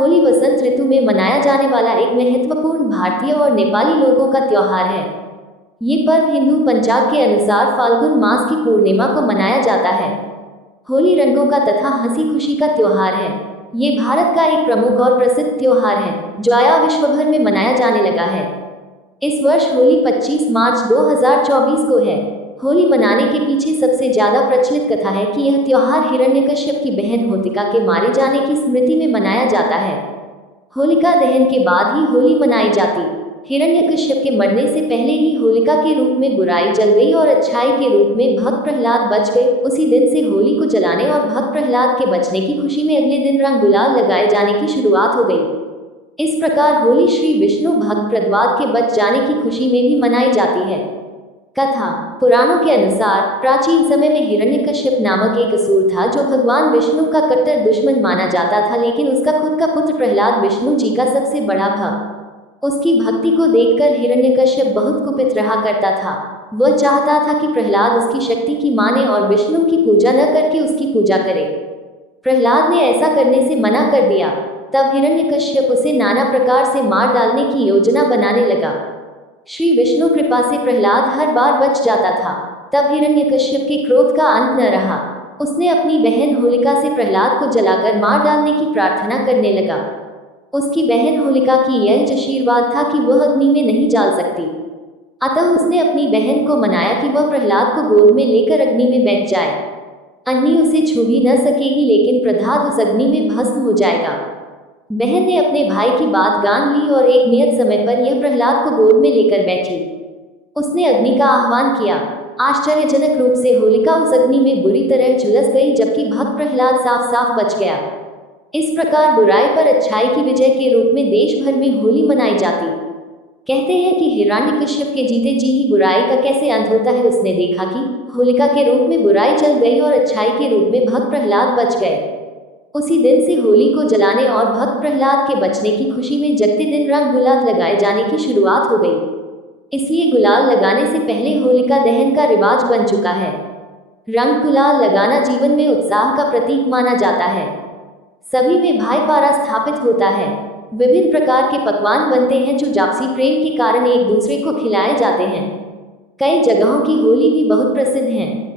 होली वसंत ऋतु में मनाया जाने वाला एक महत्वपूर्ण भारतीय और नेपाली लोगों का त्योहार है। ये पर्व हिंदू पंचांग के अनुसार फाल्गुन मास की पूर्णिमा को मनाया जाता है। होली रंगों का तथा हंसी खुशी का त्योहार है। ये भारत का एक प्रमुख और प्रसिद्ध त्योहार है जो आया विश्व भर में मनाया जाने लगा है। इस वर्ष होली 25 मार्च 2024 को है। होली मनाने के पीछे सबसे ज्यादा प्रचलित कथा है कि यह त्योहार हिरण्यकश्यप की बहन होलिका के मारे जाने की स्मृति में मनाया जाता है। होलिका दहन के बाद ही होली मनाई जाती। हिरण्यकश्यप के मरने से पहले ही होलिका के रूप में बुराई जल गई और अच्छाई के रूप में भक्त प्रहलाद बच गए। उसी दिन से होली को जलाने और भक्त प्रहलाद के बचने की खुशी में अगले दिन रंग गुलाल लगाए जाने की शुरुआत हो गई। इस प्रकार होली श्री विष्णु भक्त प्रहलाद के बच जाने की खुशी में भी मनाई जाती है। कथा पुराणों के अनुसार प्राचीन समय में हिरण्यकश्यप नामक एक असुर था जो भगवान विष्णु का कट्टर दुश्मन माना जाता था, लेकिन उसका खुद का पुत्र प्रहलाद विष्णु जी का सबसे बड़ा भक्त। उसकी भक्ति को देखकर हिरण्यकश्यप बहुत कुपित रहा करता था। वह चाहता था कि प्रहलाद उसकी शक्ति की माने और विष्णु की पूजा न करके उसकी पूजा करे। प्रहलाद ने ऐसा करने से मना कर दिया। तब हिरण्यकश्यप उसे नाना प्रकार से मार डालने की योजना बनाने लगा। श्री विष्णु कृपा से प्रहलाद हर बार बच जाता था। तब हिरण्यकश्यप के क्रोध का अंत न रहा। उसने अपनी बहन होलिका से प्रहलाद को जलाकर मार डालने की प्रार्थना करने लगा। उसकी बहन होलिका की यह आशीर्वाद था कि वह अग्नि में नहीं जल सकती। अतः उसने अपनी बहन को मनाया कि वह प्रहलाद को गोद में लेकर अग्नि में बैठ जाए। अग्नि उसे छू भी न सकेगी, लेकिन प्रहलाद उस अग्नि में भस्म हो जाएगा। बहन ने अपने भाई की बात मान ली और एक नियत समय पर यह प्रहलाद को गोद में लेकर बैठी। उसने अग्नि का आह्वान किया। आश्चर्यजनक रूप से होलिका उस अग्नि में बुरी तरह झुलस गई, जबकि भक्त प्रहलाद साफ साफ बच गया। इस प्रकार बुराई पर अच्छाई की विजय के रूप में देश भर में होली मनाई जाती। कहते हैं कि हिरण्यकश्यप के जीते जी ही बुराई का कैसे अंत होता है। उसने देखा कि होलिका के रूप में बुराई जल गई और अच्छाई के रूप में भक्त प्रहलाद बच गए। उसी दिन से होली को जलाने और भक्त प्रहलाद के बचने की खुशी में जगते दिन रंग गुलाल लगाए जाने की शुरुआत हो गई। इसलिए गुलाल लगाने से पहले होलिका दहन का रिवाज बन चुका है। रंग गुलाल लगाना जीवन में उत्साह का प्रतीक माना जाता है। सभी में भाईचारा स्थापित होता है। विभिन्न प्रकार के पकवान बनते हैं जो आपसी प्रेम के कारण एक दूसरे को खिलाए जाते हैं। कई जगहों की होली भी बहुत प्रसिद्ध है।